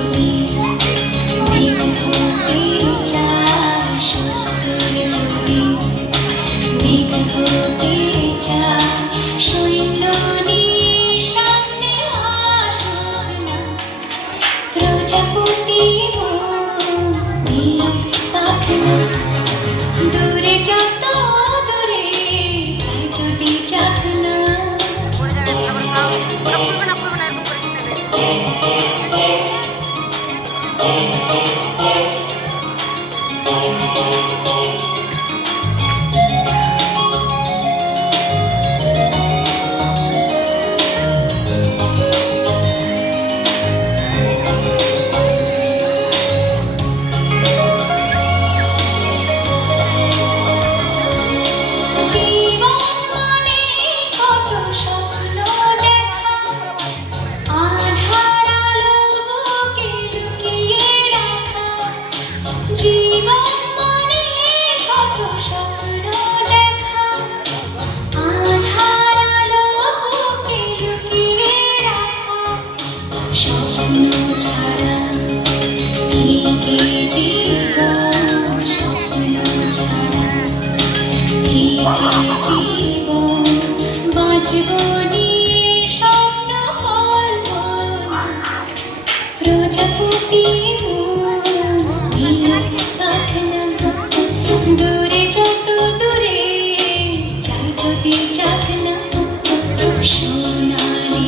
যদি মেঘ হতে চায় সত্যের যদি মেঘ হতে চায় সৈন্য নিয়ে সামনে আসুক না প্রজাপতি নীল পাখনা দূরে যত দূরে যায় যদি যাক না জীবন মানে কত স্বপ্ন দেখা আধার আলো বুকে লুকিয়ে রাখা জীবন মানে কত স্বপ্ন দেখা আধার আলো বুকে লুকিয়ে রাখা স্বপ্ন ছাড়া থেকে জীবন স্বপ্ন ছাড়া জীবন বাঁচব নিয়ে স্বপ্ন কল্পনা প্রজাপতি নীল পাখনা দূরে যত দূরে যায় যদি যাক না সোনালি